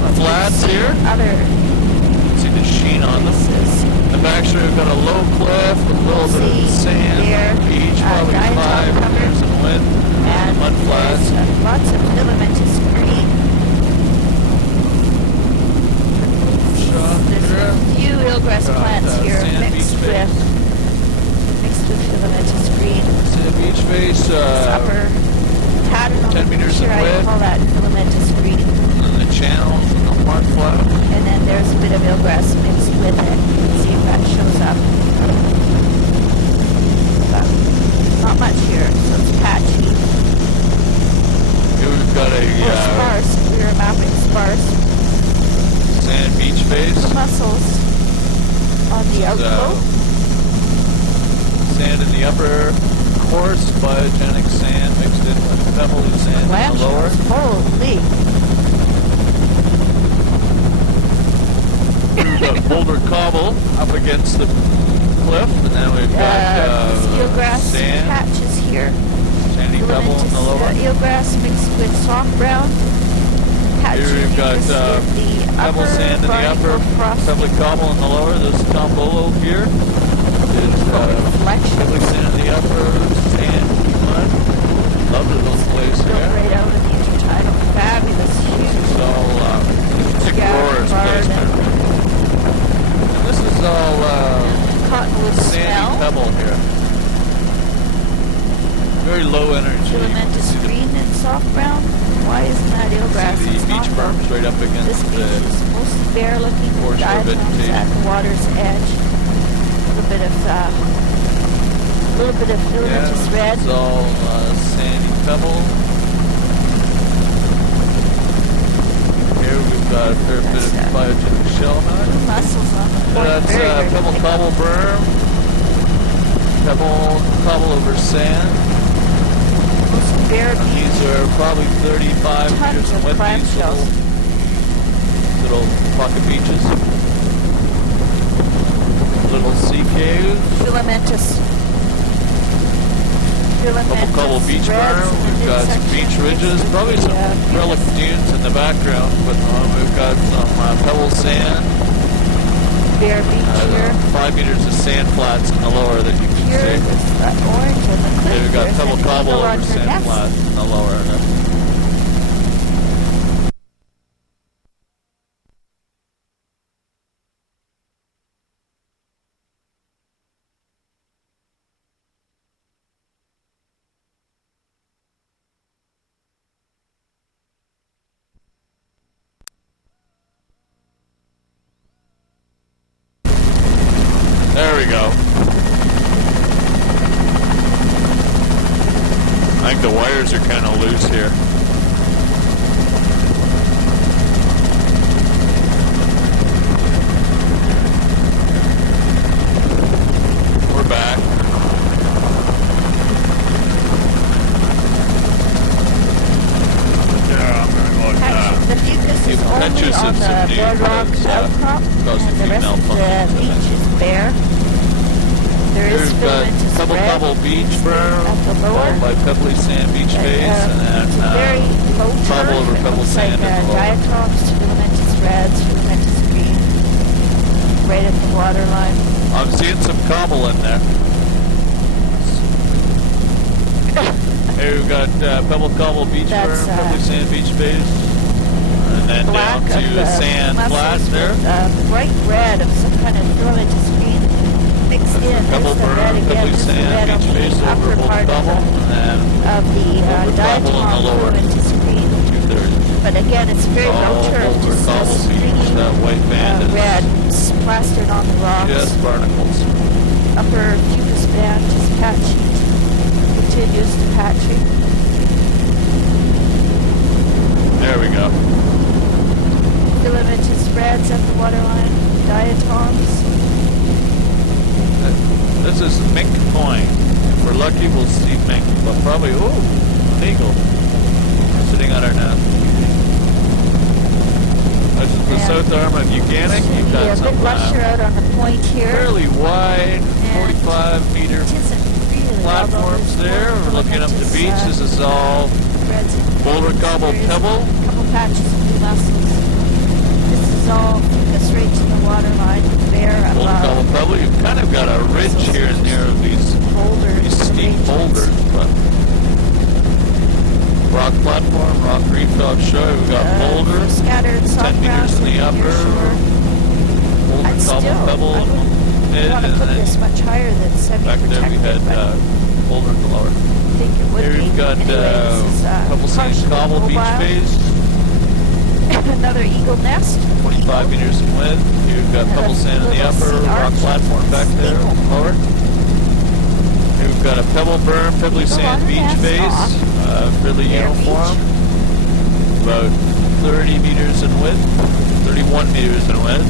mud flats here. Other See the sheen on them. places. In the back sure we've got a low cliff with a little bit of See sand, there, beach, probably diatom 5 cover. meters in wind, And mud flats. there's lots of filamentous green. There's a few eelgrass plants here sand mixed beach with filamentous green. Sand beach face, Upper pattern on 10 the meters picture, in I width. call that filamentous green. and the channels and the mud flat. And then there's a bit of eelgrass mixed with it. Let's see if that shows up. But not much here, so it's patchy. Here we've got a Sparse. We were mapping sparse. sand beach face. Mussels on the outflow. Sand in the upper, coarse biogenic sand mixed in with pebbly sand in the lower. Holy. We've got boulder cobble up against the cliff, and then we've got eelgrass sand, patches here. sandy pebble in the lower. Eelgrass mixed with soft brown. Here we've got pebble sand in the upper, pebbly cobble in the lower. This tombolo here is pebbly sand in the upper, sand mud. Lovely little place here. Right out of the intertidal. Fabulous. Huge. It's all glorious place. And this is all Cottonwood sandy smell. pebble here. Very low energy. Filamentous green and soft brown. Why isn't that eelgrass? See It's the beach not brown. berms right up This against beach the is mostly bare looking. foreshore Diatoms vegetation. at the water's edge. A little bit of filamentous red. It's all sandy pebble. Here we've got a fair bit of biogenic shell nut. Mussels on the point. That's Very pebble thick. cobble berm. Pebble cobble over sand. Bare And beach. these are probably 35 Tons meters in of width. clam These shells. little pocket beaches. Little sea caves. Filamentous. Couple cobble beach berm. We've got some beach ridges. Probably some relic dunes in the background, but we've got some pebble sand. Bare beach here. 5 meters of sand flats in the lower that you can Here see. is that orange and the cliff. Here we've got There's pebble an cobble eagle over on her sand nest. flat in the lower. There we go. I think the wires are kind of loose here. We're back. Yeah, I'm gonna go like that. The fucus is only Patches on of the some new bedrock buds, outcrop, cause and the rest female of the functions in beach it. is bare. There Here is we've got filamentous Pebble red Cobble Beach berm, at the lower. followed by Pebbly Sand Beach face, and It's a very then low cobble turf. over It pebble looks like sand in the lower. diatoms, filamentous reds, filamentous green, right at the water line. I'm seeing some cobble in there. Here we've got Pebble Cobble Beach That's, berm, Pebbly Sand Beach face, and then Black down of to the sand mussels flat there. with, bright red of some kind of filamentous green mixed in. Pebble There's the red berm, again. Pebbly There's the Sand red on Beach face the over upper Boulder part Cobble, and of the Boulder Cobble in the diatom lower. filamentous green. 2/3. But again, it's very low All turf, Boulder just Cobble a Beach, stringy that white band is red plastered on the rocks. just barnacles. Upper fucus band just patchy, continues to patchy. There we go. Filamentous reds at the waterline, diatoms. This is mink coin. If we're lucky, we'll see mink, but probably, an eagle sitting on our nest. This is the And south arm of Uganic. You've Yeah, got a some bit lusher out on the point here. fairly wide, 45-meter It isn't really, platforms although there's there. more We're looking up the beach. This is all reds and Boulder greens. Cobble There's pebble. a couple patches of blue mussels. ridge here and there of these steep boulders, but rock platform, rock reef offshore. We've got boulder, scattered 10 meters in the upper, boulder, cobble, pebble, mid, want to and put then this much higher than back there we semi-protected, had but boulder in the lower. I think it would Here be. we've got Anyway, this is, Pebble Sand partially Cobble Beach mobile. Phase, Another eagle nest. 25 meters in width. Here we've got Pebble Sand in the Little upper, sea rock arch. platform back there, lower. Here we've got a Pebble Berm, Pebbly Eagle Sand on Beach cast Phase, off. fairly Bear uniform. About 30 meters in width, 31 meters in width.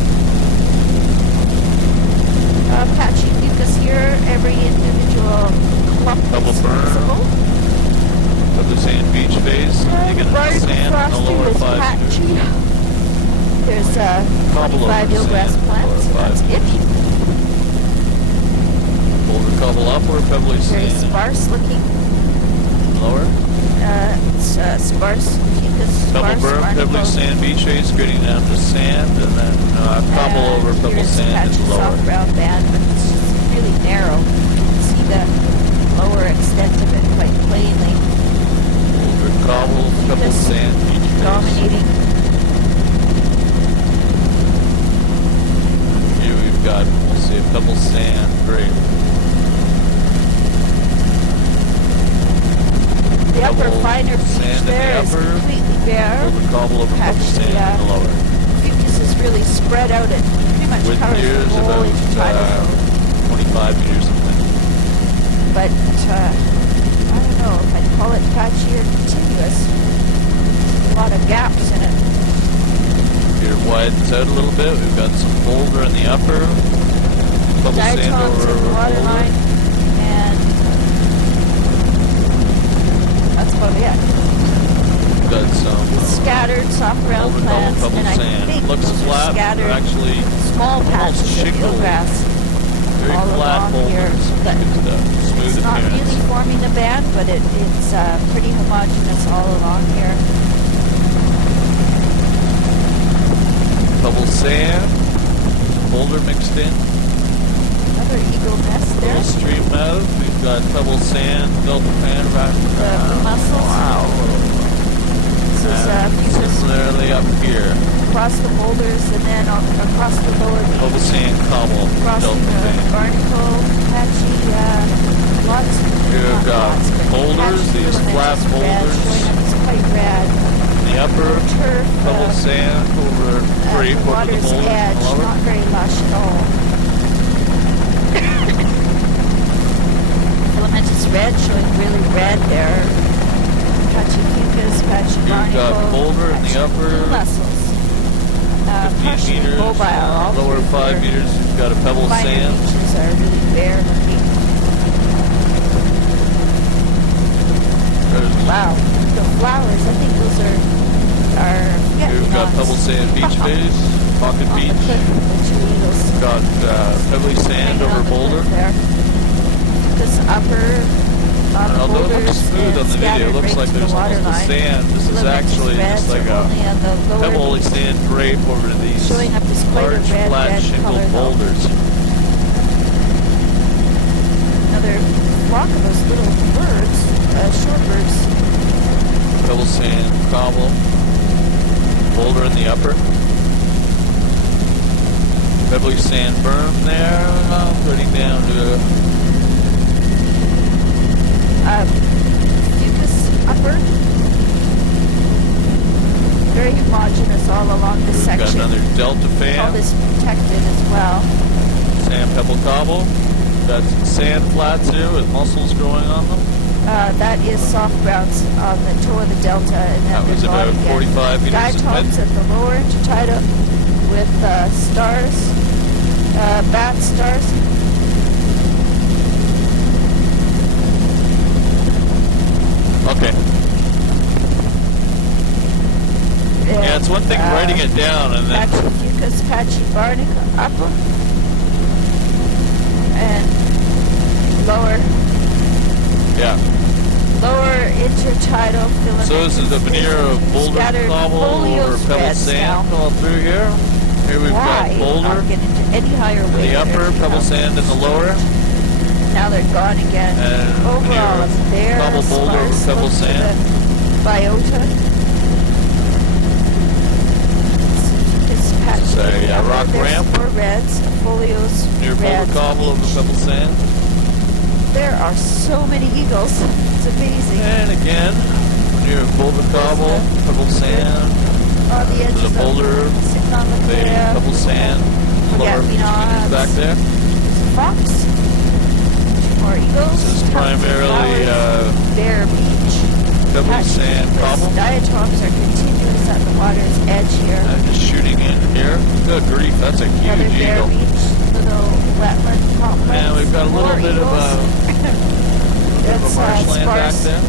Patchy mucus here. Every individual clump Pebble is berm. visible. Pebbly Sand Beach Phase, digging in the sand in the lower 5 meters. There's Cobble 25 over eelgrass sand, plants. lower That's 5 it. Boulder Cobble upper, Pebbly Very Sand sparse looking. lower. It's sparse mucus. Pebble Sparse berm, Pebbly barnacle. Sand Beach Phase, getting down to sand, and then cobble over Pebble Here's Sand patchy is lower. soft brown band, but it's just really narrow. You can see the lower extent of it quite plainly. Boulder Cobble, Pebble Mucus Sand Beach Phase. dominating. Here we've got, we'll see, Pebble Sand, great. The upper Pebble finer beach sand in the there is upper. completely bare. Boulder Cobble over Pebble Patchy, Sand in the lower. Mucus is really spread out. It pretty much Width covers here the is whole intertidal about zone. 25 meters in width. But I don't know if I'd call it patchy or continuous. There's a lot of gaps in it. Here it widens out a little bit. We've got some boulder in the upper. Pebble Sand Diatoms over in the water boulder. line, and that's about it. We've got some Scattered soft brown boulder cobble, plants, Pebble and I Sand. think Looks those are flat, but scattered they're actually small almost patches of shingle. eelgrass very all flat along here. boulders. But Good stuff. Smooth it's not appearance. really forming a band, but it's pretty homogeneous all along here. Pebble Sand, boulder mixed in. Another eagle nest there. Little stream mouth. We've got Pebble Sand, Delta Pan, The mussels. Wow. This is And mucus similarly up here, across the boulders and then across the lower beach. Pebble Sand Cobble, Crossing Delta the Pan. barnacle, patchy, lots of Here we've not got lots, but boulders, patchy these filaments flat is red, boulders. showing up as quite red. In the upper, Turf, Pebble Sand over creek the over the water's boulders in edge, the lower. not very lush at all. Filamentous red, showing really red there. Patchy mucus, patchy You've barnacle, got boulder in the patchy upper, blue mussels. 15 Partially meters, mobile, all lower through 5 here. meters, you've got a Pebble Finer Sand. beaches are really bare looking. There's Wow, the flowers, I think those are Here we've got Pebble Sand Beach Phase, Pocket Beach. We've got Pebbly Sand over Boulder. This upper And although it looks smooth on the video, it looks like there's almost a sand. This is actually just like a pebbly sand drape over these showing up as quite a large, red, flat, red shingled color, though. boulders. Another flock of those little birds, shorebirds. Pebble Sand Cobble, boulder in the upper. Pebbly Sand Berm there, getting down to Mucus upper. Very homogeneous all along this we've section. got another Delta All Fan, this protected as well. Sand Pebble Cobble. Got some sand flats here with mussels growing on them. That is soft browns on the toe of the delta, and then That was there's about again. 45 meters in Diatoms width. at the lower intertidal with stars, bat stars. Okay. Yeah, it's one thing writing it down and then Patchy mucus, patchy barnacle upper, and lower lower intertidal filament. So this is a veneer of boulder cobble over pebble sand all through here. Here we've got boulder I'll get into any higher in the upper, pebble sand in the lower. now they're gone again. And Overall, a bare Cobble boulder over sparse pebble look to sand. the biota. This patch It's a rock there's ramp. more reds, folios, Near reds. boulder cobble over pebble sand. There are so many eagles. It's amazing. And again, near boulder cobble, pebble sand. On the edges There's a boulder, of sitting on the the cliff. pebble sand. Lower Forget-me-nots. back there. There's a fox. More eagles. This is tons of primarily flowers, bare beach. pebble Patch sand with cobble. diatoms are continuous at the water's edge here. I'm just shooting in here. Good grief, that's a Another huge bare eagle. beach, little wetland complex. And we've got a little More bit of That's marshland back sparse there.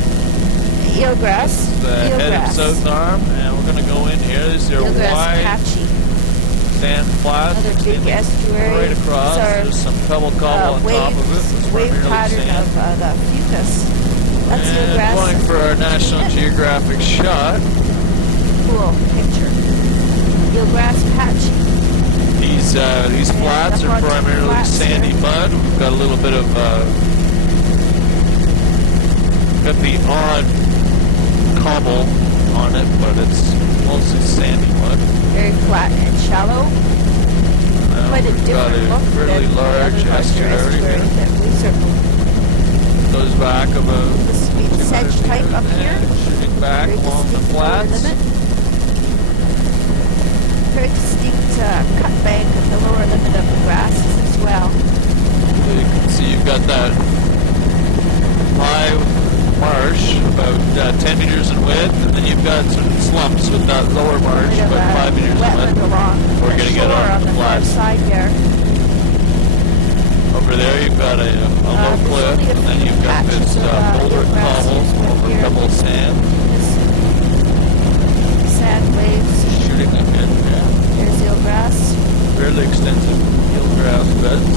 eelgrass. The head of Eelgrass. South Arm, and we're going to go in here. These are Eelgrass wide patchy. sand flats. Another big extending estuary. right across. These are, There's some pebble cobble on wave, top of it. It's wave primarily pattern sand. of the fucus. That's And eelgrass. going for our National Geographic shot. Cool picture. Eelgrass patchy. These flats the are haunted primarily flats sandy here. mud. We've got a little bit of got the odd cobble on it, but it's mostly sandy mud. Very flat and shallow. Quite a We've got different a look fairly than the large other larger estuary here. that we circled. Goes back about This would be 200 sedge type meters up here. and shooting back Very along the distinct lower flats. limit. Very distinct cut bank at the lower limit of the grasses as well. So you can see you've got that high marsh about 10 meters in width, and then you've got some slumps with that lower marsh Bit of about 5 meters in wetland width. along We're the gonna get shore on on the the far flats. side there. Over there you've got a low there's cliff, only a and then few you've got patches this of, boulder eelgrass cobble right over here. pebble sand. This sand waves. Shooting again, yeah. There's eelgrass. Fairly extensive eelgrass beds.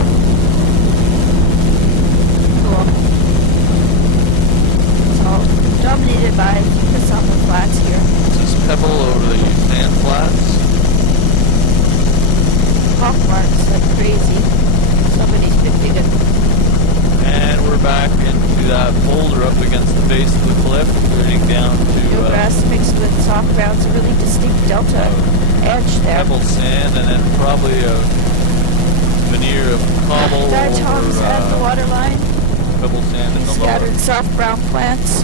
Cool. It's all dominated by fucus on the flats here. This is pebble over the sand flats. Hawk marks like crazy. Somebody's been digging. And we're back into that boulder up against the base of the cliff, leading down to Eelgrass mixed with soft ground's a really distinct delta edge there. pebble sand, and then probably a veneer of cobble Diatoms over at the waterline. pebble sand in the lower. Scattered soft brown plants.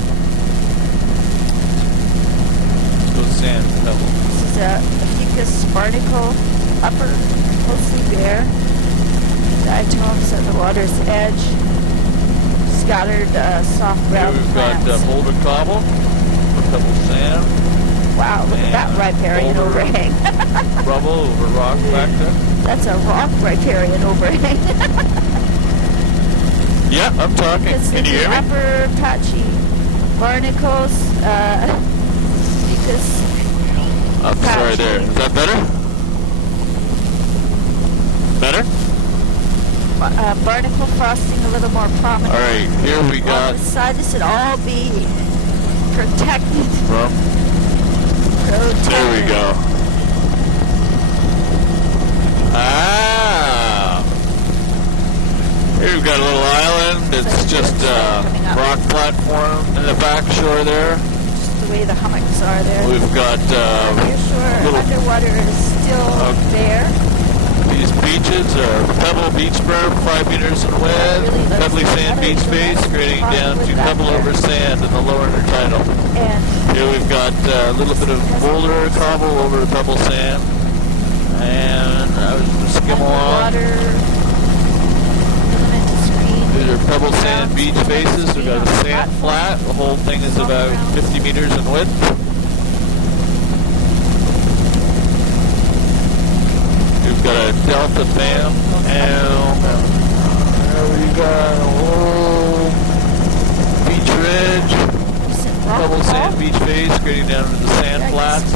So sand, pebble. This is a fucus barnacle upper, mostly bare. Diatoms at the water's edge. Scattered soft Here brown we've got plants. boulder cobble, pebble sand, Wow, look at that and riparian boulder. overhang. rubble over rock back there. That's a rock riparian overhang. Yeah, I'm talking. This Can is you the hear me? upper patchy barnacles, fucus. I'm sorry there. Is that better? Better? Barnacle frosting a little more prominent. All right, here we On got the side, this would all be protected. from. There we go. Ah! Here we've got a little island. It's just a rock platform in the back shore there. Just the way the hummocks are there. We've got Your shore little- underwater is still there. these beaches are pebble beach berm, 5 meters in width, pebbly sand beach face, grading down to pebble over sand in the lower intertidal. And Here we've got a little bit of boulder cobble over the pebble sand, and I was going to skim along. underwater, filament screen. These are pebble sand beach faces. We've got a sand flat. The whole thing is about 50 meters in width. We've got a delta bam, and there we got a whole beach ridge. Pebble sand beach face, grading down into the sand flats.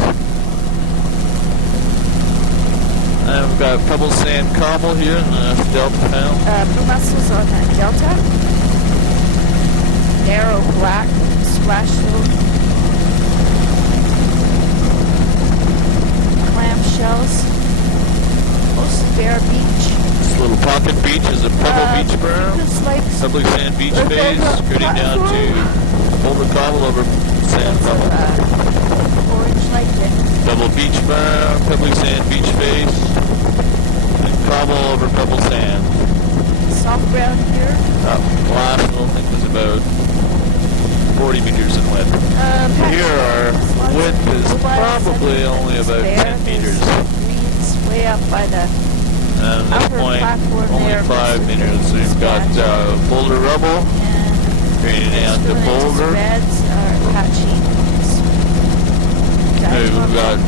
And we've got pebble sand cobble here in the delta panel. Blue mussels on that delta. Narrow black splash zone. Clam shells. Mostly bare beach. Little pocket beach is a Pebble Beach berm. Pecos Lakes. Pebbly Sand Beach face, skirting down to Boulder Cobble over Sand Cobble. Orange Lake there. Pebble Beach berm, Pebbly Sand Beach face, and Cobble over Pebble Sand. Soft ground here. That last little thing was about 40 meters in width. Here our width is probably only about 10 meters. Greens way up by the And at this upper point, platform only there. 5 meters. So we've got Boulder Rubble, draining down to Boulder. Reds are patchy. We've got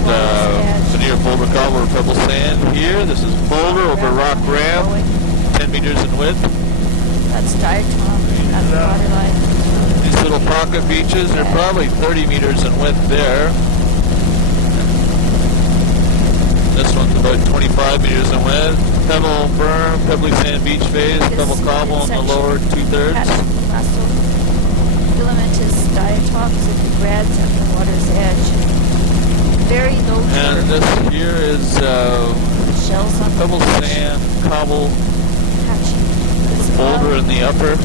near Boulder Cobble or Pebble Sand here. This is Boulder over Rock Ram, 10 meters in width. That's diatom at the waterline. These little pocket beaches are probably 30 meters in width there. This one's about 25 meters in width. Pebble berm, Pebbly Sand Beach face, Pebble Cobble in the lower 2/3. Filamentous diatoms in the reds at the water's edge. Very low. And this here is shells on Pebble the beach. Sand, Cobble, Patchy. Boulder in the upper.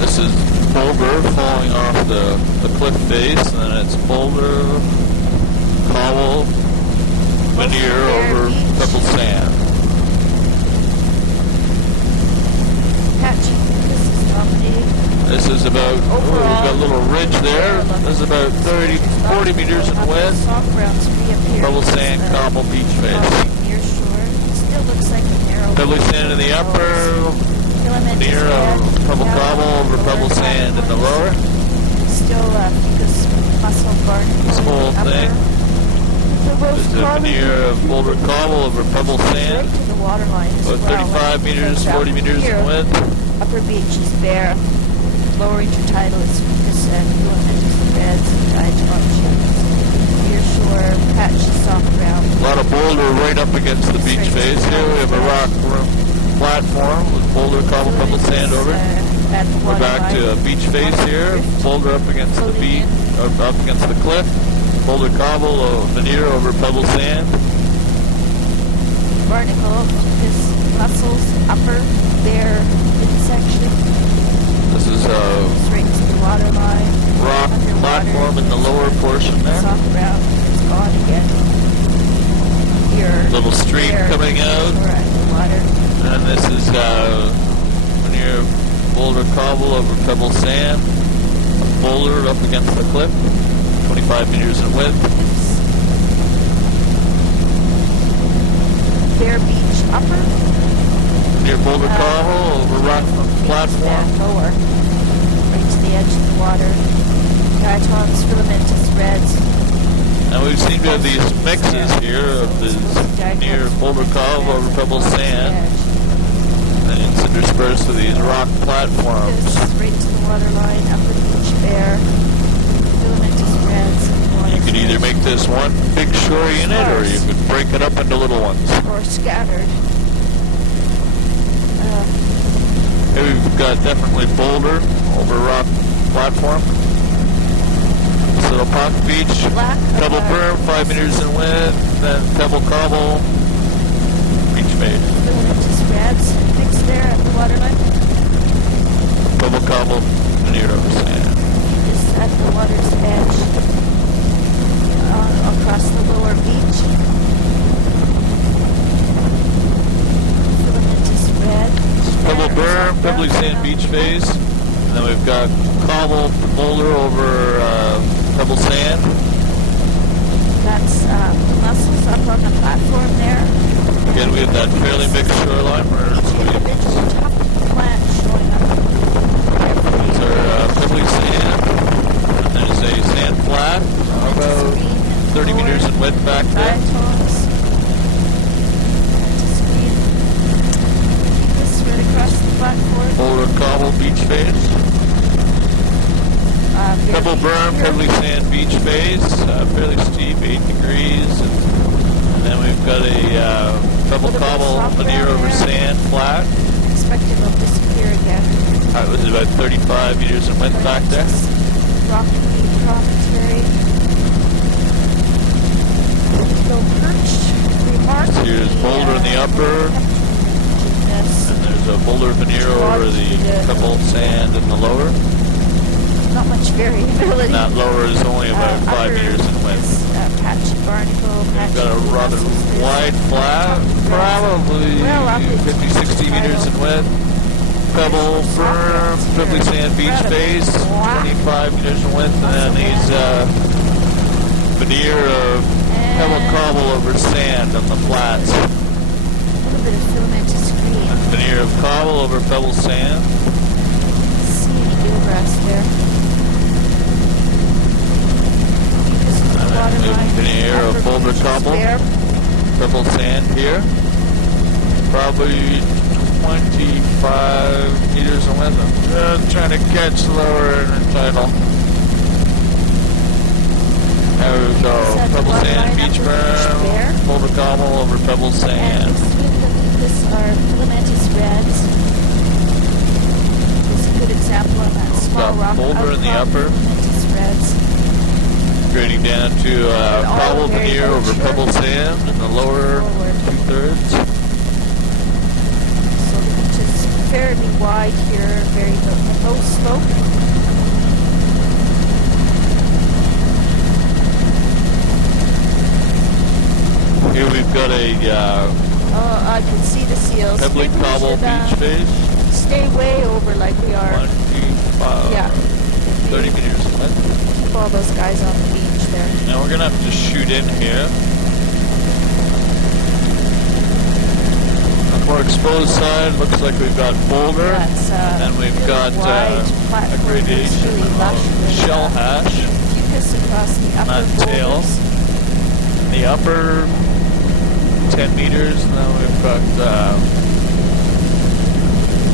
This is Boulder falling off the cliff face, and then it's Boulder, Cobble, Veneer over Pebble Sand. Patchy. This is dominating. This is about, we've got a little ridge there. This is about 40 meters in width. Soft grounds reappear. Pebble Sand, Cobble, Beach face. Near shore. It still looks like a narrow. Pebbly Sand in the upper, near Pebble Cobble over Pebble Sand in the lower. Still Pecos Muscle Garden. This whole thing. This is a veneer of Boulder Cobble over Pebble Sand. Right to the waterline as About well. 35 meters, 40 meters in width. Upper beach is bare. Lower intertidal is Pecos and filamentous reds and diatom sheds. Near shore, patchy soft ground. A lot of boulder right up against the beach face here. We have a rock platform with Boulder Cobble, Pebble Sand over. We're back to a beach face here. Boulder up against the beach, or up against the cliff. Boulder Cobble, veneer over Pebble Sand. Barnacle, Pecos mussels, upper, bare midsection. This is a Straight to the waterline. rock platform in the lower portion there. Soft ground. It's gone again. Here. Little stream there, coming out. Or at the water. And this is near Boulder Cobble over Pebble Sand. A boulder up against the cliff, 25 meters in width. Bare beach upper. Near Boulder Cobble over rock platform. Lower. Right to the edge of the water. Diatoms, filamentous reds. And we seem to have these mixes here of this near Boulder Cobble over Pebble Sand. And it's interspersed with these rock platforms. Right to the waterline, upper beach bare. Filamentous reds. You could either make this one big shore unit, or you could break it up into little ones. Or scattered. Here we've got definitely Boulder over rock platform. This little pocket beach. Pebble berm, 5 meters in width. Then Pebble Cobble, beach made. Filamentous reds mixed there at the waterline. Pebble Cobble, veneer over sand. This at the water's edge. Across the lower beach. Filamentous red. Pebble berm, Pebbly Sand Beach face. And then we've got Cobble, Boulder over Pebble Sand. That's mussels up on the platform there. Again, we have that fairly mixed shoreline. Individual tufted plant showing up. These are Pebbly Sand. And there's a sand flat, about 30 meters in width back there. Diatoms. This right across the platform. Boulder Cobble Beach face. Pebble berm, Pebbly Sand Beach face. Fairly steep, 8 degrees. And then we've got a Pebble Cobble veneer over sand flat. Expected will disappear again. It was about 35 meters in width back there. Rocky promontory. Here's boulder in the upper, and there's a boulder veneer over the pebble sand in the lower. Not much variability. And that lower is only about 5 meters in width. Patch barnacle, patch. We've got a rather wide flat, probably 50-60 meters in width. Pebble firm, Tripoli sand beach face, 25 meters in width, and then these veneer of pebble cobble over sand on the flats. A little bit of filamentous green. Veneer of cobble over pebble sand. See any gillgrass there. Veneer of boulder cobble, pebble sand here. Probably 25 meters in width. I'm just trying to catch lower intertidal. There we go. Pebble sand, beach berm, boulder cobble over pebble sand. And this are filamentous reds. This is a good example of that small rock. Boulder in the upper. Filamentous reds. Grading down to cobble veneer over pebble sand in the lower 2/3. So the beach is fairly wide here, very low slope. Here we've got a I can see the seals. pebbly cobble beach face. Stay way over like we are. 30 meters in width. Keep all those guys on the beach there. Now we're gonna have to shoot in here. On the more exposed side, looks like we've got boulder, and we've got a gradation of shell hash. Fucus across the upper that tail. In the upper 10 meters, and then we've got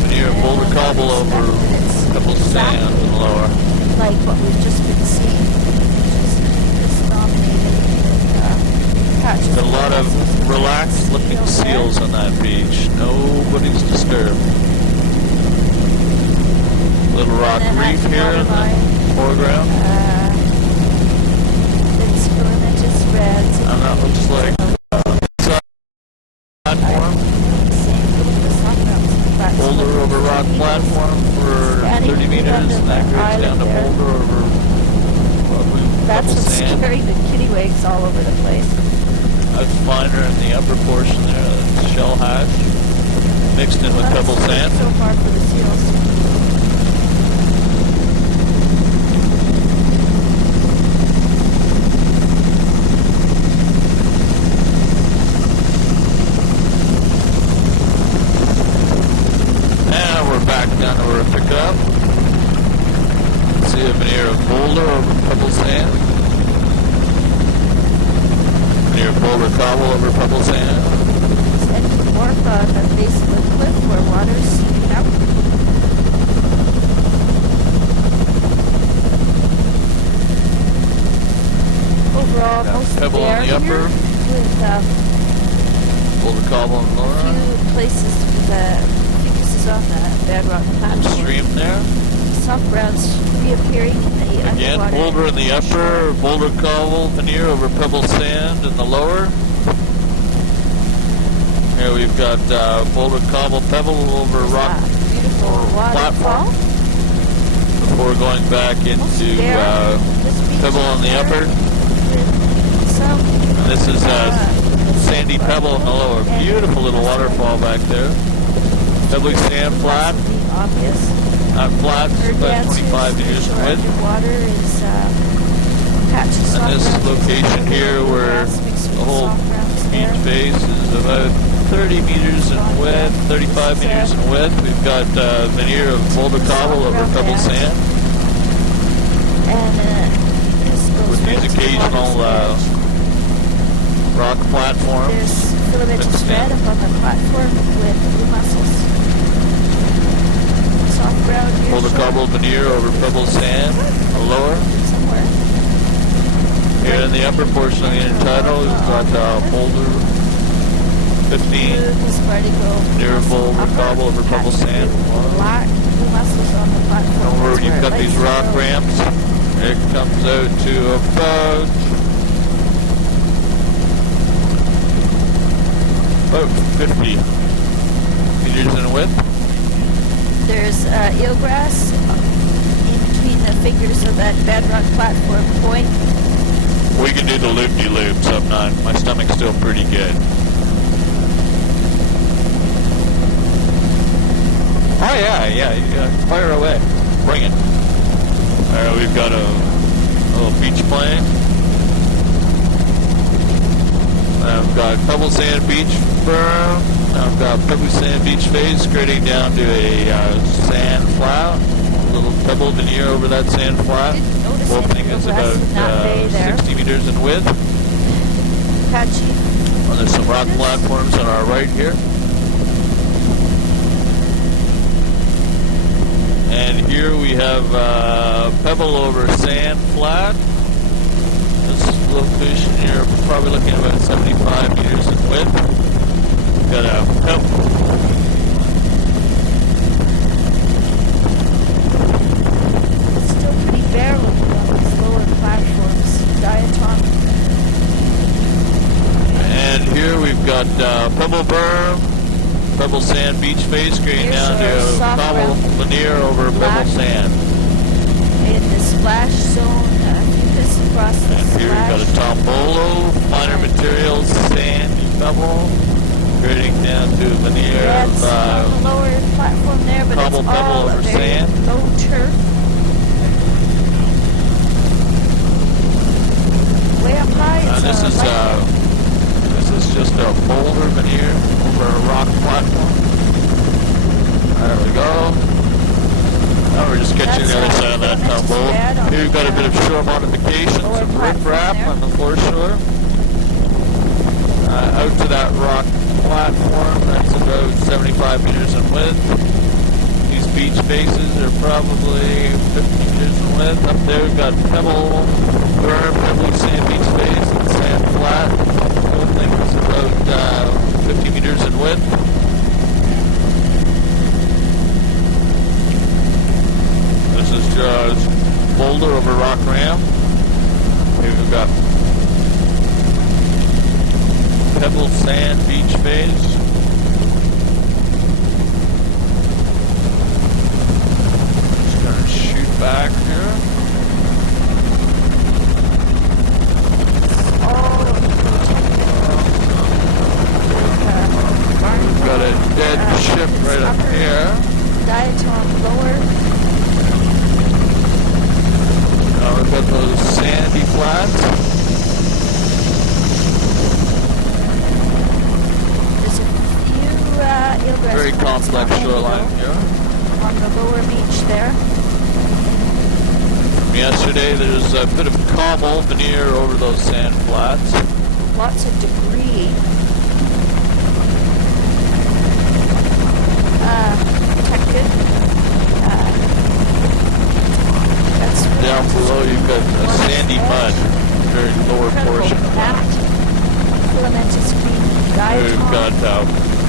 veneer of boulder cobble over pebble sand in the lower. Like what we've just been seeing, just dominated patches. Got a lot of relaxed looking seals on that beach. Nobody's disturbed. Little rock reef here in the foreground. It's filamentous reds. And that looks like platform. Boulder over rock platform for 30 meters, and that goes down to boulder over That's pebble what's sand. scary, the kittiwags all over the place. That's finer in the upper portion there, that's shell hash, mixed in with pebble sand. So far for the seals. Down to where we pick up. See a veneer of boulder over pebble sand. Veneer of boulder cobble over pebble sand. It's heading more on the base of the cliff where water's seeping up. Overall, most pebble on the upper. With boulder cobble on the lower. A few places with on the bedrock platform. Stream there. Soft browns reappearing in the again, underwater. boulder in the upper, boulder cobble veneer over pebble sand in the lower. Here we've got boulder cobble pebble over rock platform. Before going back into pebble on the upper. And this is sandy pebble in the lower. Beautiful little waterfall back there. Pebbly sand flat. Not flat, about 25 meters in width. And this location here where the whole beach face is about 30 meters in width, 35 meters in width. We've got veneer of boulder cobble over pebble sand. With these occasional rock platforms. There's filamentous red up on the platform with blue mussels. Soft brown here. Boulder cobble veneer over pebble sand, lower. Somewhere. Here in the upper portion of the intertidal, we've got boulder 15, veneer of boulder cobble over pebble sand. Black blue mussels on the platform. Over you've got these rock ramps. It comes out to about about 50 meters in width. There's eelgrass in between the fingers of that bedrock platform point. We can do the loop-de-loop, so I'm not, my stomach's still pretty good. Oh yeah, fire away. Bring it. Alright, we've got a little beach plane. I've got pebble sand beach berm. I've got pebble sand beach face grading down to a sand flat. A little pebble veneer over that sand flat. Opening is about 60 meters in width. Patchy. Oh, there's some rock platforms on our right here. And here we have pebble over sand flat. This location here, we're probably looking at about 75 meters in width. Got a pebble. It's still pretty bare looking on these lower platforms. Diatom. And here we've got pebble berm, pebble sand beach face grading down to cobble veneer over pebble sand. In the splash zone, this across the and here we've got a tombolo, finer materials, sandy pebble, grading down to veneer on the lower platform there, but cobble it's pebble all over very sand. low turf. Way up high, This is just a boulder veneer over a rock platform. There we go. Now we're just catching the other side of that boat. Here we've got a bit of shore modification, some riprap on the foreshore. Out to that rock platform, that's about 75 meters in width. These beach faces are probably 50 meters in width. Up there we've got pebble berm, pebbly sand beach face, and sand flat. The whole thing is about 50 meters in width. This is just boulder over rock ramp. Here we've got pebble sand beach face. Just gonna shoot back here. We've got a dead ship right up here. Diatom lower. We've got those sandy flats. There's a few eelgrass Very complex shoreline here. on the lower beach there. From yesterday, there's a bit of cobble veneer over those sand flats. Lots of debris. Protected. Down below, you've got a sandy mud, very lower portion of that. Filamentous green diatom. We've got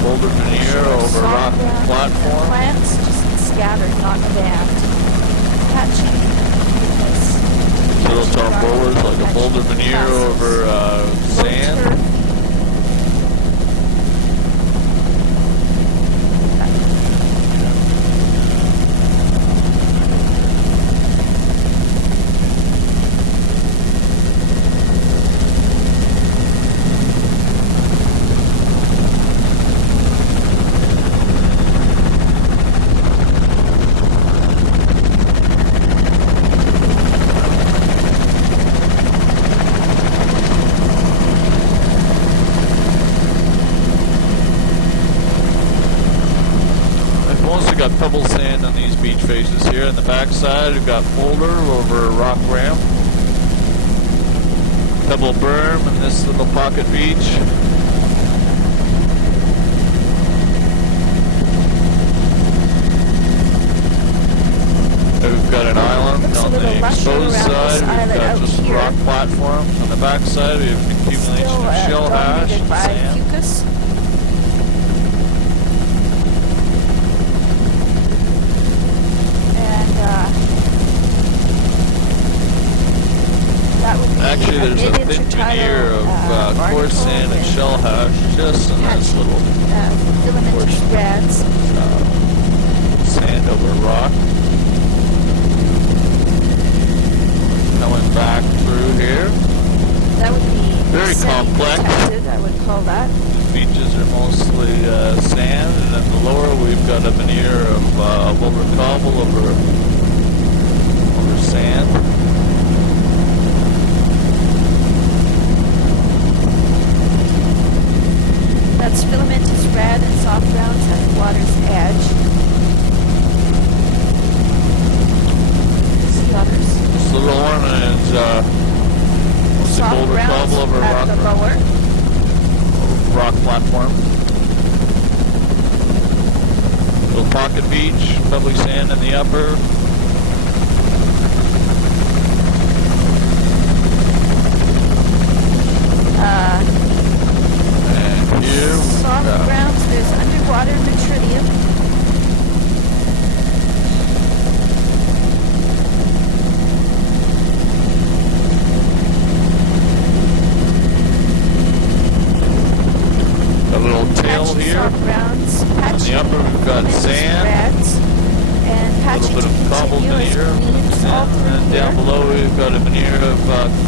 boulder veneer over rock platform. Plants just scattered, not band. Patchy. Little tombolas like a boulder veneer over sand. We've got pebble sand on these beach faces here. On the back side, we've got boulder over rock ramp. Pebble berm in this little pocket beach. We've got an island on the exposed side. We've got just rock platform. On the back side, we have an accumulation of shell hash and sand. Actually, there's a thin veneer of coarse sand and shell hash just in this little filamentous spreads. Sand over rock. Coming back through here. That would be very complex. I would call that. The beaches are mostly sand, and at the lower we've got a veneer of over cobble over sand. That's filamentous red and soft browns at the water's edge. Sea otters. This little one is mostly Soft boulder browns cobble over at the lower. rock platform. Little pocket beach, pebbly sand in the upper. And here soft browns, there's underwater Metridium. a little tail patchy here. Soft browns, On the upper we've got sand. Reds, and A little bit of cobble veneer. And then down below we've got a veneer of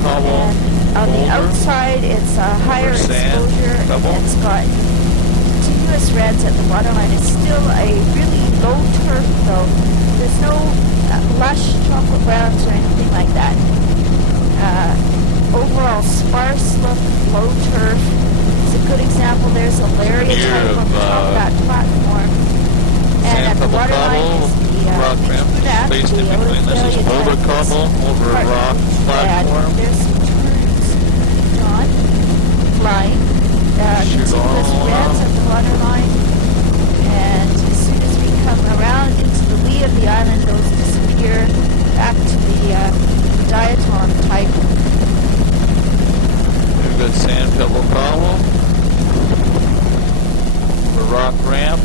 cobble. On the boulder. outside, it's a higher sand, exposure. pebble. It's got continuous reds at the waterline. It's still a really low turf, though. There's no lush chocolate browns or anything like that. Overall, sparse look, low turf. It's a good example. There's a lariat Veneer type of, on top of that platform. And at the pebble waterline cobble, is the rock rim spaced in between. This is boulder cobble over a rock platform. There's some turns, John, flying. Continuous reds at the waterline. And as soon as we come around into the lee of the island, those disappear back to the diatom type. We've got sand pebble cobble. The rock ramp.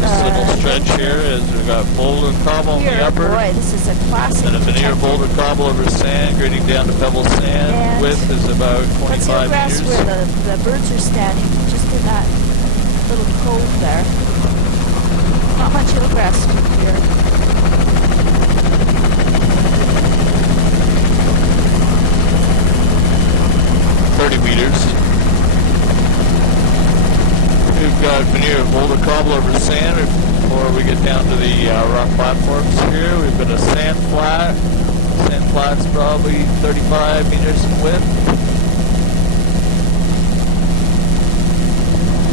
This little stretch here is we've got boulder cobble on the upper. Boy, this is a classic. And a veneer boulder cobble over sand, grading down to pebble sand. And width is about 25 meters. meters. Where the birds are standing, just in that little cove there. Not much eelgrass here. 30 meters. We've got veneer of boulder cobble over sand before we get down to the rock platforms here. We've got a sand flat. Sand flat's probably 35 meters in width.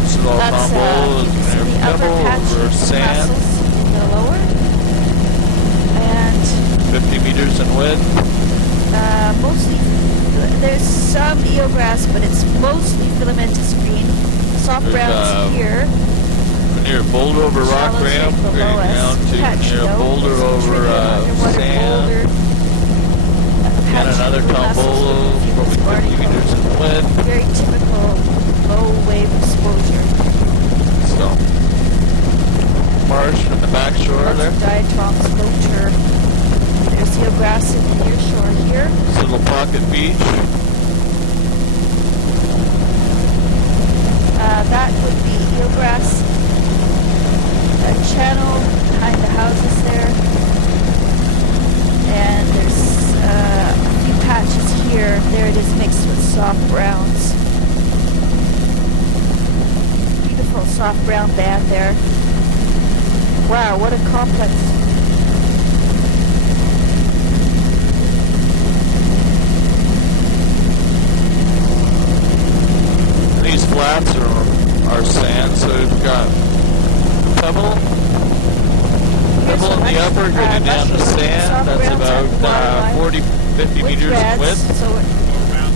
This is all combo. Veneer of pebble over sand. In the lower. And 50 meters in width. Mostly, there's some eelgrass, but it's mostly filamentous green. Soft browns here. Veneer boulder over rock ramp, going down to veneer boulder over sand. And another combo, probably 50 meters in width. Very typical low wave exposure. So, marsh from the back shore there. Diatoms, low turf. There's eelgrass in the near shore here. This little pocket beach. That would be eelgrass. A channel behind the houses there. And there's a few patches here. There it is mixed with soft browns. Beautiful soft brown band there. Wow, what a complex. These flats are sand, so we've got pebble in the upper, getting down to sand. That's about 40, 50 meters in width. So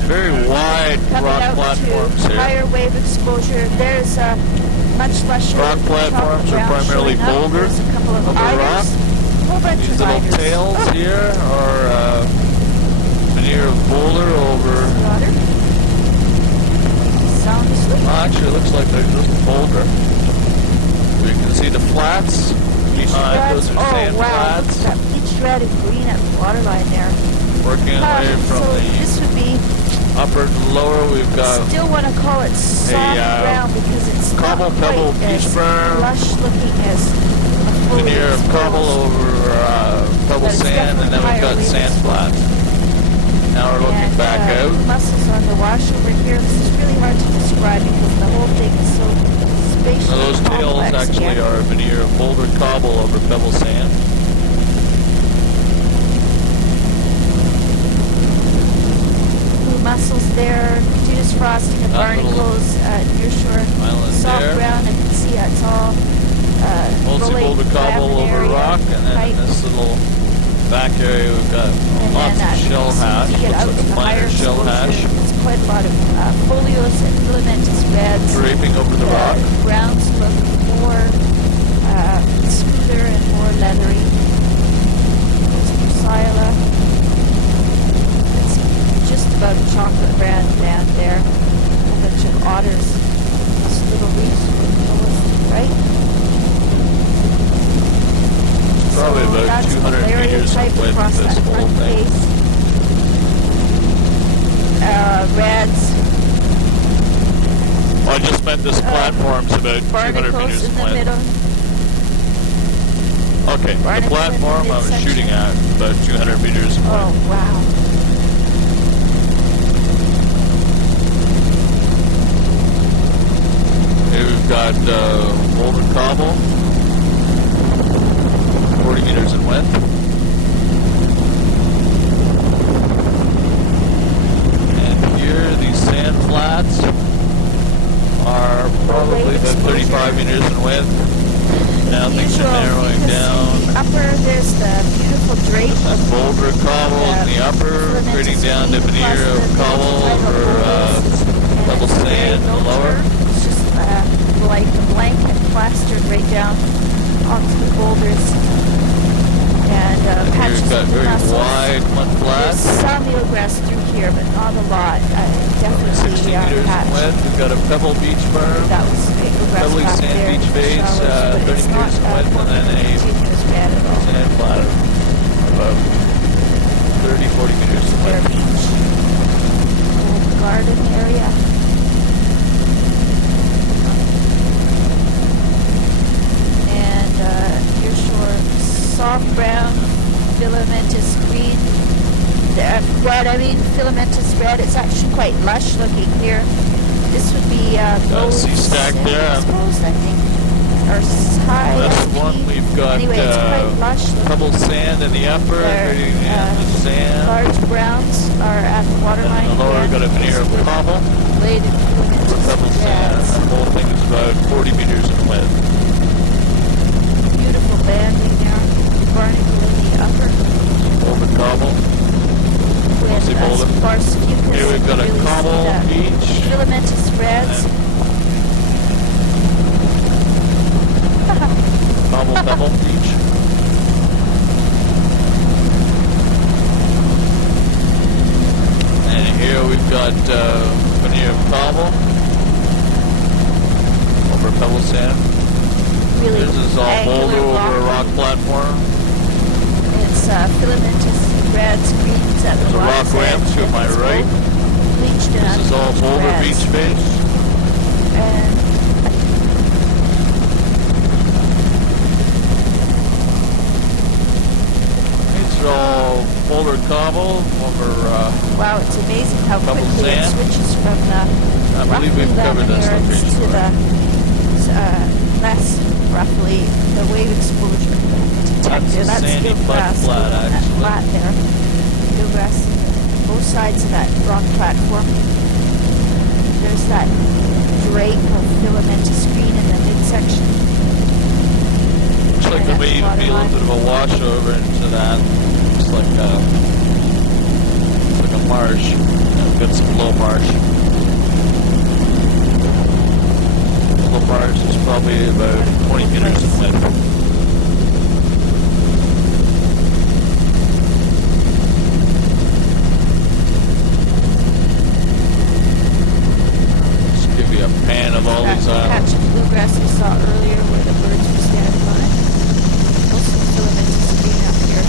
very wide rock platforms here. Higher wave exposure. There's a much lusher. Rock platforms are primarily boulder over rock. These little tails here are veneer of boulder over. Actually, it looks like they're just boulder. We can see the flats behind. Those are sand flats. That bleached red and green at the waterline there. Working our way from so the this would be, upper to lower, we've got still want to call it soft ground because it's not cobble pebble quite beach as berm, lush looking as a fully veneer of exposed. cobble over pebble But it's sand, and then we've definitely got higher sand wave flats. Now we're looking And, back out. Mussels on the wash over here. This is really hard to describe because the whole thing is so spatial. So those tails complex actually here. are a veneer of boulder cobble over pebble sand. Blue mussels there, continuous frosting of That little barnacles, nearshore, island soft there. ground. I can see it's all Mostly rolling boulder cobble laminate over area, rock, and then pipe. in this little back area we've got And lots then of shell as soon as hash. you get Looks out like to a the higher finer shell hash exposure, it's quite a lot of folios and filamentous reds. draping over the rock. Browns look more smoother and more leathery. There's Drusilla. It's just about a chocolate brown down there. A bunch of otters. These little reefs, right? Probably So about that's 200 malaria meters type width, across this that whole front thing. face. Reds, Well, I just meant this platform's about 200 barnacles meters in in the width. middle. Okay, the Barnacles in the platform I was midsection. shooting at about 200 meters in width. Oh, wow. Here we've got boulder cobble, 40 meters in width. And here, these sand flats are probably about 35 meters in width. Now things are narrowing down. In the upper, there's the beautiful drape This of is boulder cobble in the upper, creating down to veneer of cobble over level sand in the lower. It's just like a blanket plastered right down onto the boulders. And Here patches we've got of very mussels. wide mud There's flats, some eelgrass through here, but not a lot. Definitely 60 meters in patch. width. We've got a pebble beach berm, That was eelgrass pebbly back sand there, beach face, shallows, but 30 it's not meters in width, and then a continuous bed at all. sand flat of about 30, 40 meters in Their width. beach, old garden area. And nearshore, soft brown, filamentous green. Red, I mean filamentous red. It's actually quite lush looking here. This would be sea stack there. exposed, I think, or high. That's the one we've got Anyway, it's quite lush looking. pebble sand in the upper, There, creating the sand. Large browns are at the waterline. And in the lower, we've got a veneer of with cobble, blade and filamentous pebble sand. reds. The whole thing is about 40 meters in width. Beautiful banding there. Barnacle in the upper. Boulder cobble. With Mostly boulder. sparse mucus. Here we've got a You really cobble see the beach. filamentous reds. Cobble pebble beach. And here we've got veneer of cobble over pebble sand. Really This is all angular boulder over a rock rock. platform. It's filamentous reds, greens at the There's a rock bottom. ramp to my right. Bleached and This is all unbleached boulder reds. beach face. And These are all boulder cobble over wow, it's amazing how Pebble quickly it sand. switches from the I believe we've covered this laminaires location to already. the less roughly the wave exposure detected. That's a sandy mud eelgrass flat, on that actually. flat there. Eelgrass both sides of that rock platform. There's that drape of filamentous green in the midsection. Looks like there may even be a little bit of a washover into that. It's like a marsh. We've got some low marsh. Low marsh is probably about 20 meters in width. Just give you a pan of all That these patch islands. of bluegrass we saw earlier where the birds were standing on it. Also filamentous green up here.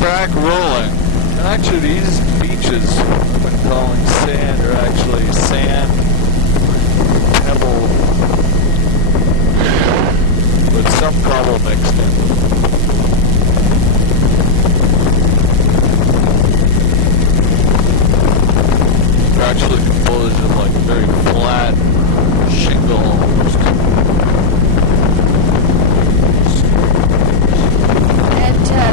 back rolling. And actually these beaches I've been calling sand are actually sand, pebble, with some cobble mixed in. They're actually composed of like very flat shingle almost.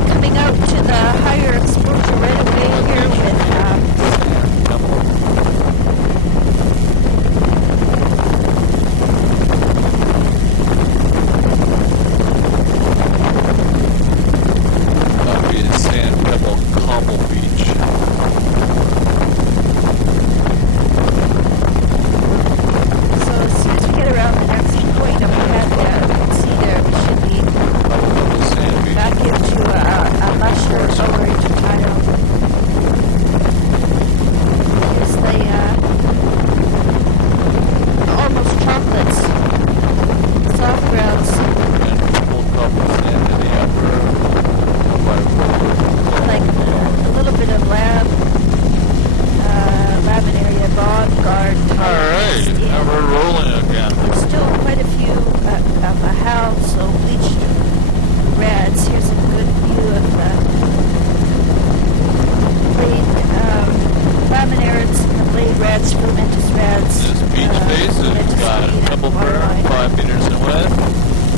Coming out to the higher exposure right away here with that'd be the Sand Pebble Cobble Beach. so as soon as we get around the next point up ahead there, we can see there we should be back into a lusher storage tile. Here's the almost chocolates, soft grounds, And full cobble sand in the upper, like a little bit of laminaria, bog guard type. Alright, skin. now we're rolling again. There's still quite a few hounds, so bleached reds. Here's a good view of the blade laminarids and the blade reds, filamentous reds. This beach face has got a pebble berm, 5 meters in width,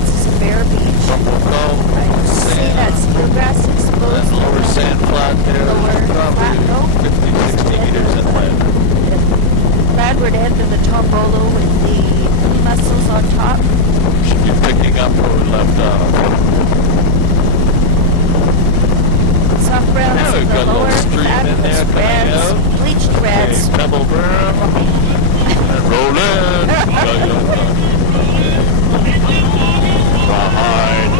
This is a bare beach. purple cove, I see sand, that steel grass exposed. and lower sand flat there, Lower probably plateau. 50, 60 meters in width. Landward end of the tombolo with the blue mussels on top. Should be picking up where we left off. Soft browns Yeah, in we've the got a little lower, stream in fabulous there coming reds, out. bleached reds. Okay, pebble berm, and roll in. Rawhide.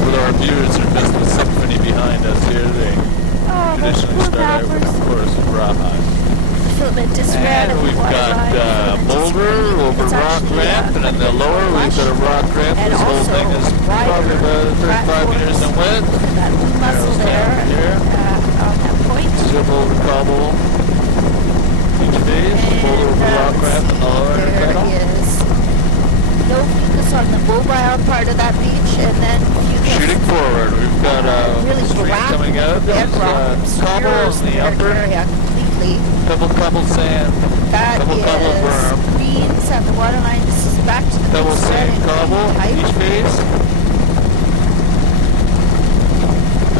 For our viewers who missed the symphony behind us here, they Oh, traditionally blue start out with wrappers. a chorus of rawhide. Filamentous red And and we've water got line, filamentous boulder green. over It's rock actually, ramp, and in the lower we've got a rock ramp. and This whole also thing is probably about 35 meters in width. that blue mussel Arrows there down here. on that point. Civil cobble each base, boulder over rock ramp in the lower There pedal. is no focus on the mobile part of that beach, and then you get Shooting forward, we've got really a stream black coming out. There's bedrock cobble obscures in the their upper, area completely. double cobble sand, That double cobble is berm, greens at the waterline. This is back to the double mixed red sand and cobble green type. each base.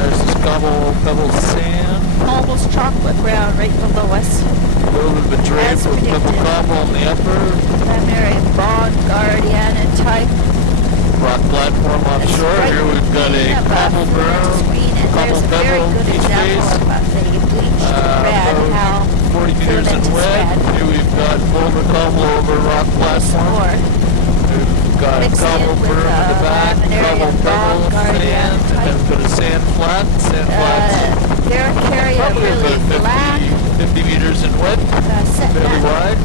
There's this pebble sand, Almost chocolate brown right below us. a little bit of a drape As with pebble predicted. cobble in the upper, Primary bog guardiana type. rock platform offshore. Right Here we've got a green above, cobble berm, green, and cobble there's a very pebble good each example base. of the bleached red, About how 40 meters in filamentous width. red. Here we've got boulder cobble over rock platform. or We've got Mix it cobble with, berm in the back, laminaria cobble bog pebble guardian sand, and then type. we've got a sand flat, Barracaria probably really about black, 50 meters in width, set fairly back. wide.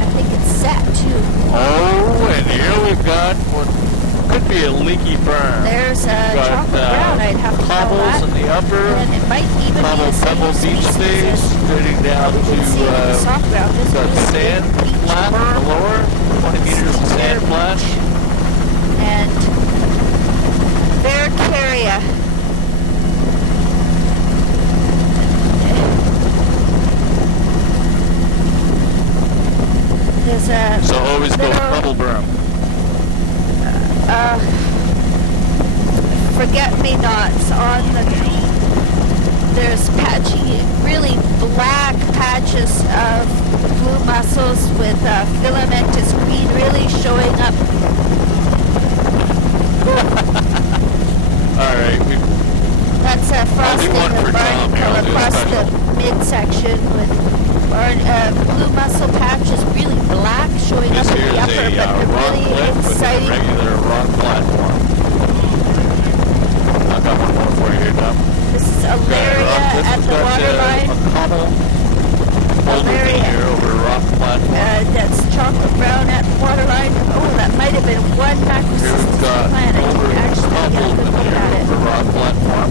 I think it's set too. Oh, and here we've got what could be a leaky berm. There's a We've got chocolate brown, I'd have to call cobbles that. in the upper, And it might even be cobble the same pebble beach species base, as straighting down you can see with the to soft ground. This got is a sand big bleached flat in the berm lower, 20 meters of sand flat. and Barracaria. There's a So always go little, bubble berm. forget-me-nots on the green. There's patchy, really black patches of blue mussels with filamentous green really showing up. Alright, That's a frosting one for of Tom here. I'll barnacle do a across special. the midsection with blue mussel patches really black showing this up here in is the upper, a but they're rock really cliff with a exciting. regular rock platform. I've got one more for you here, Tom. This is Got a rock Alaria cliff, at we've the got waterline. a cobble Boulder area veneer over rock platform. that's chocolate brown at the waterline. Oh, that might have been one Here we've macrocystis got plant. I boulder didn't actually get a cobble good look veneer at it. over rock platform.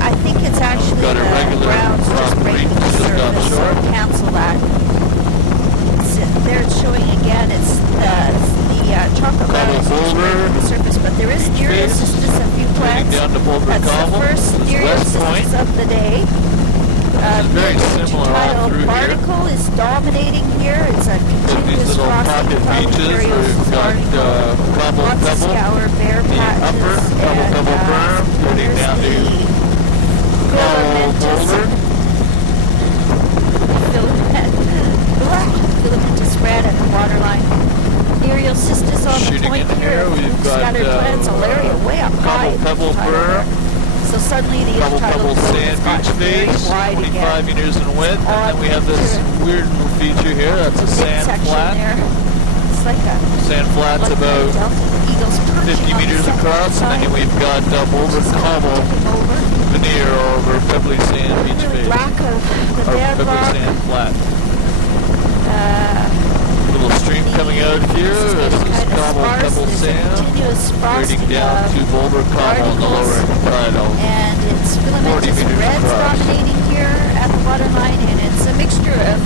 I think it's actually got a the regular Browns rock just breaking reef the just service, so offshore. cancel that. There it's showing again, it's the chocolate brown is just boulder, breaking the surface, but there is beach Nereocystis, a few Heading plants. down to Boulder That's Cobble. the first This is West Point. Nereocystis of the day. This is very similar all Tidal through here. particle is dominating here. It's a Got these continuous little crossing pocket from beaches where we've got cobble lots of pebble. scour, bare The patches, upper cobble and pebble berm heading there's down to the Boulder. filamentous red at the waterline. Nereocystis on the Shooting point in here, we've got scattered plants, Alaria way up high. cobble pebble berm. So suddenly the Cobble tidal pebble pool sand got beach very face, wide 25 again. meters in width. And then we have this Picture. weird little feature here. That's a sand Midsection flat. there. It's like a Sand flat's like about Delta Eagles perching 50 on the meters second across. And then side. we've got Boulder cobble Tipping over. veneer over pebbly sand beach Really face. lack of the Or bedrock. pebbly sand flat. Uh, Little stream coming out here. This is cobble pebble sand. Continuous frosting Grading down of to Boulder cobble in the lower tidal. and it's 40 filamentous meters reds across. dominating here at the waterline, and it's a mixture of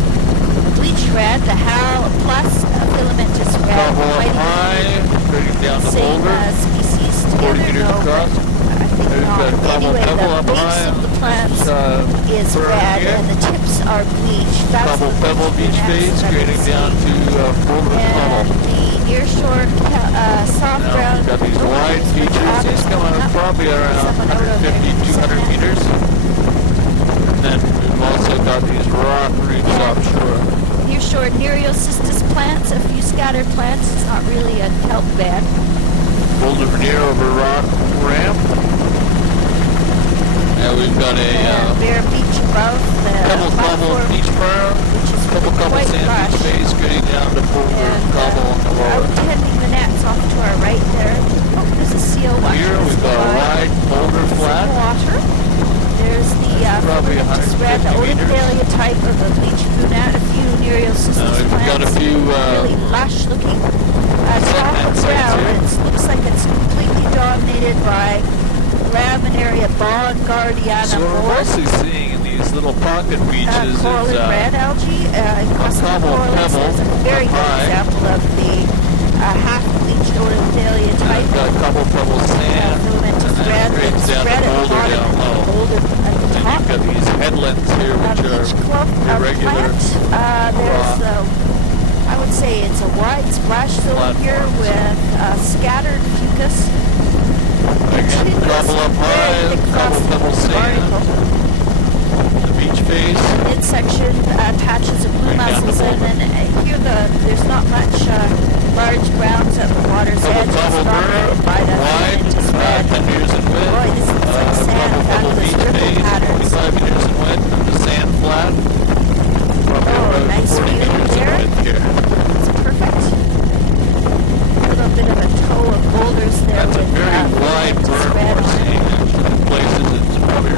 bleach red, the Hal plus filamentous red, Cobble up might high, grading down to same Boulder. species 40 together. meters No, across. I think There's not. got cobble Anyway, pebble the up base high. of the plants is Berm red, here. and the tips are bleached. That's Cobble the pebble beach next face, that grading we down see. to Boulder And cobble. the nearshore soft Now brown. we've got these wide features. These come out probably around 150, 200 meters. And then we've also got these rock reefs offshore. Nearshore Nereocystis plants, a few scattered plants. It's not really a kelp bed. Boulder veneer over rock ramp. And we've got a bare beach above the pebble cobble platform, beach berm. which is Pebble cobble quite sand lush. beach face, grading down to Boulder And cobble on the lower. out tending the nets off to our right there. Oh, there's a seal watching Here us we've go got a by. wide boulder Some flat. water. There's the Probably filamentous red, the 150 meters. Odenthalia type of a bleach brunette, a few Nereocystis Now we've plants. got a few, really lush looking. Top of segments brown, here. it looks like it's completely dominated by Laminaria bongardiana So what we're moor. mostly seeing in these little pocket beaches Coral is and red algae. Cosmic cobble coral is pebble a very up good high. example of the half-bleached Odenthalia type. we've got cobble pebble sand, and Filamentous then red, it grades it's down red to at the Boulder bottom down and low. Boulder at the And top. you've got these headlands here which Each clump are of irregular. plant, there's I would say it's a wide splash zone Platforms. here with scattered fucus. Again, cobble up high, Very thick cobble frosting pebble sand, barnacle. the beach face. Midsection patches of blue Right down to mussels, and Boulder. then here there's not much large browns at the water's edge. It's Cobble dominated berm, by the wide, filamentous red. 10 meters in width. Boy, this looks like sand. Cobble pebble Fabulous beach ripple face, patterns. 25 meters in width, and the sand flat. Probably Oh, about nice 40 view meters in there. width here. It's perfect. A little bit of a toe of boulders there That's a with very wide filamentous berm red we're on it. seeing. Actually, in places it's probably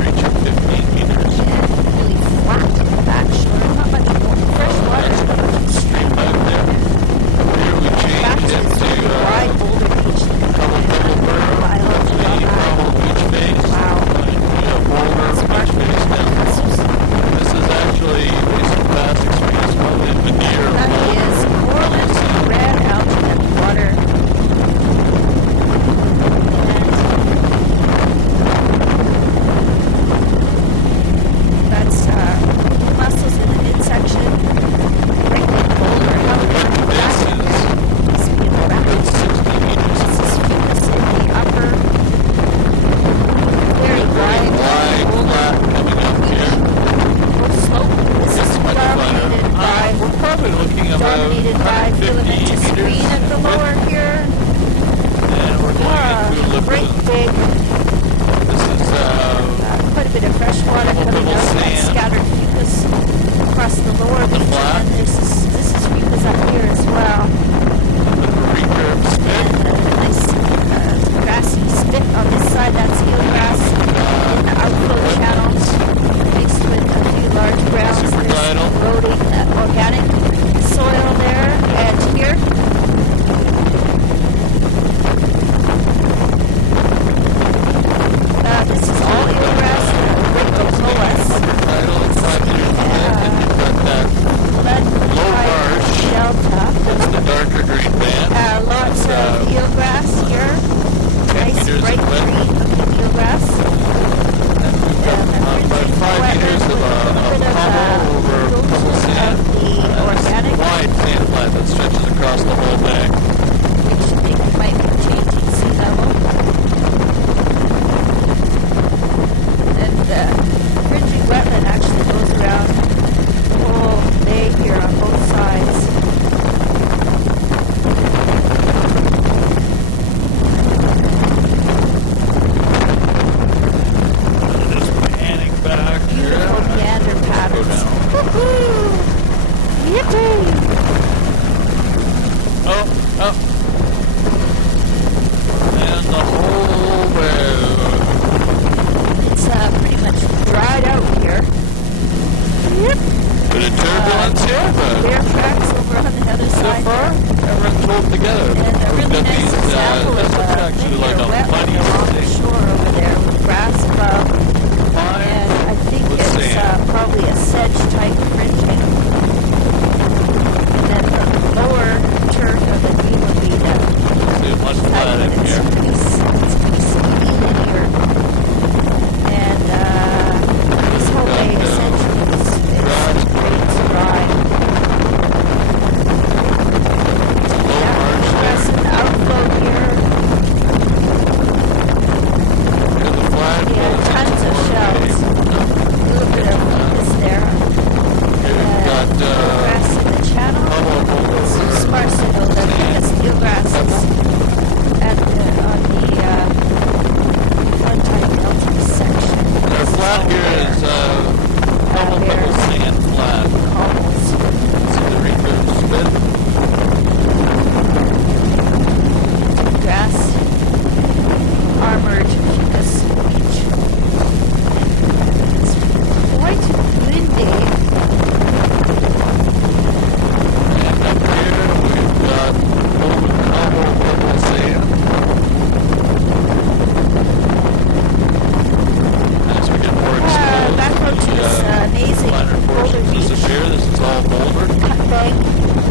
all boulder. cut bank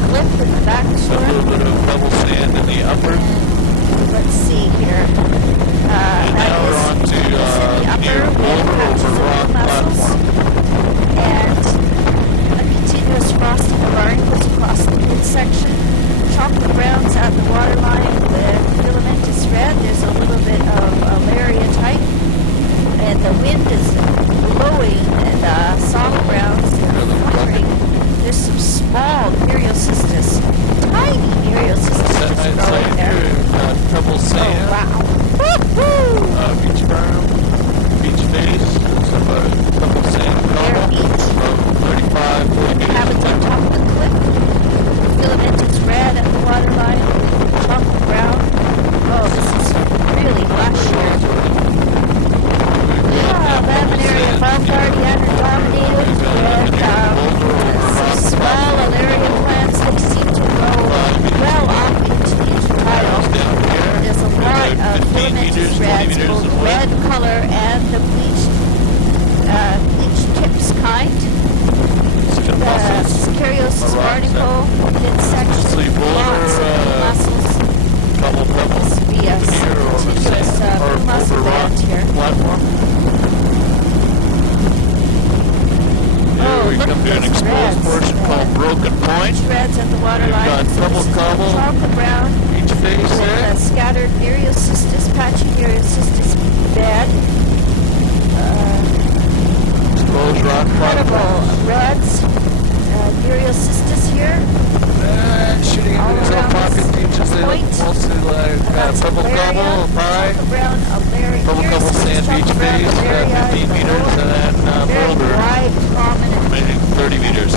cliff in the back A shore. little bit of pebble sand in the upper. And let's see here. And That now we're is on to near upper boulder patches over of rock mussels. platform. And a continuous frosting of barnacles across the midsection. Chocolate browns at the waterline with filamentous red. There's a little bit of Alaria type. And the wind is blowing and soft browns. They're fluttering. There's some small Myriocystis, tiny Myriocystis just growing there. Pebble sand. Oh, wow. Woo-hoo! Beach berm, beach face, some pebble sand Bare cobble, beach. about 35, 40 meters Habits on away. top of the cliff. Filamentous red at the waterline. Chocolate brown. Oh, this is really lush here. Laminaria Valgardiana dominated with some small Alaria plants that seem to grow well up into the intertidal. There's a lot of filamentous reds, both red color and the bleached tips kind. The Scariosis barnacle, midsection, lots of mussels. Couple pebbles This would be a here over continuous sand or mussel over rock band here. platform. Here we look come at to an those exposed reds. portion called Broken Point. Reds at the waterline. We've got pebble This is cobble. chocolate brown Each face with there. a scattered Myriocystis, patchy Myriocystis bed. Exposed rock Incredible platform. reds. Myriocystis here. And shooting All into these little around pocket this beaches, they look point. mostly like That's pebble Alaria, cobble, pie, chocolate brown, Alaria. pebble Here's cobble sand chocolate beach brown, face, Alaria 15 in the meters, lower. and then Very boulder, wide, prominent remaining 30 meters.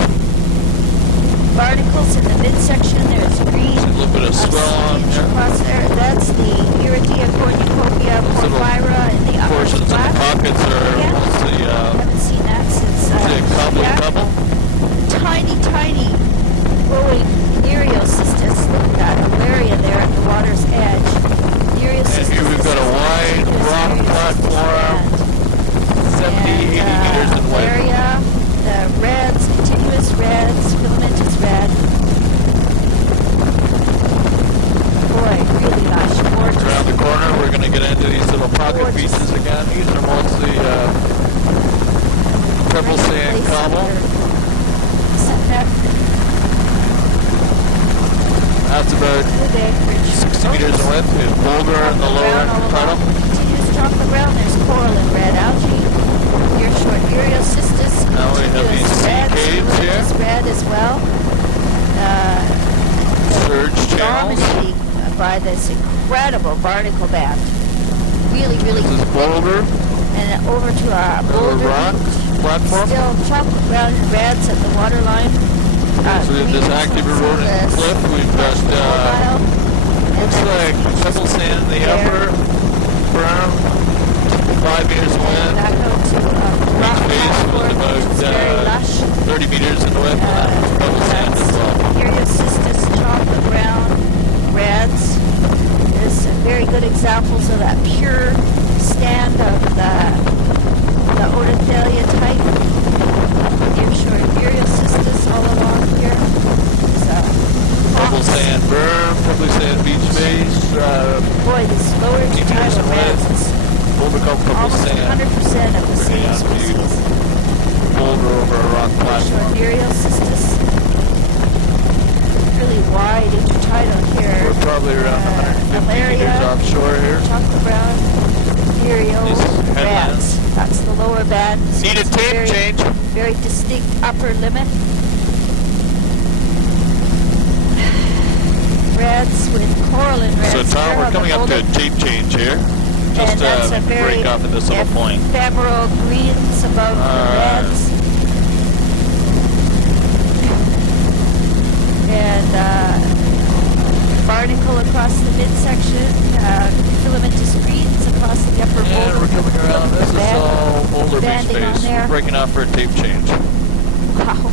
barnacles in the midsection. There's green. A little bit of swell on stage there. across there. That's the Iridia cornucopia Little porphyra in the upper Portions of the flat. pockets are Yeah. mostly Haven't seen that since cobble yeah. pebble. Tiny growing Myriocystis. Look at that Alaria there at the water's edge. Myriocystis. And here we've got a wide rock platform, 70, 80 meters in width. Alaria, the reds, continuous reds, filamentous red. Boy, really lush, gorgeous. Around the corner, we're going to get into these little pocket Gorgeous. beaches again. These are mostly pebble sand cobble. That's about 60 meters in width. There's boulder in the lower tunnel. Continuous chocolate brown. There's coral and red algae. Your short Myriocystis. Now we have these continuous sea red, caves here. continuous red as well. Surge channels. Dominating by this incredible barnacle band. Really This is boulder. and over to our Lower boulder rock beach. platform. Still chocolate brown and reds at the waterline. So we have this active eroding cliff. We've got, looks like pebble sand in the upper berm, 5 meters in width. Back out to rock Each base was platform. It's very about lush. 30 meters in width, and that's pebble sand as well. Myriocystis, chocolate brown, reds. There's some very good examples of that pure stand of the Odathalia type. Nearshore Myriocystis all along here. Pebble sand berm, pebble sand beach face, Boy, this lower meters tidal in reds width. is Boulder called pebble almost sand. 100% of the Bringing same out the species. boulder over a rock Nearshore platform. Myriocystis. Really wide intertidal here. We're probably around 150 Alaria, meters offshore here. chocolate brown, Myrio, These headlands. reds. That's the lower band. Need a It's tape very, change. Very distinct upper limit. Reds with coral and reds. So Tom, here we're on the coming up to a boulder. tape change here. Just And that's a very break off at this little point. ephemeral greens above the reds. And barnacle across the midsection, filamentous greens across the upper And boulder. we're coming around. This is all boulder beach banding on face. there. We're breaking off for a tape change. Wow.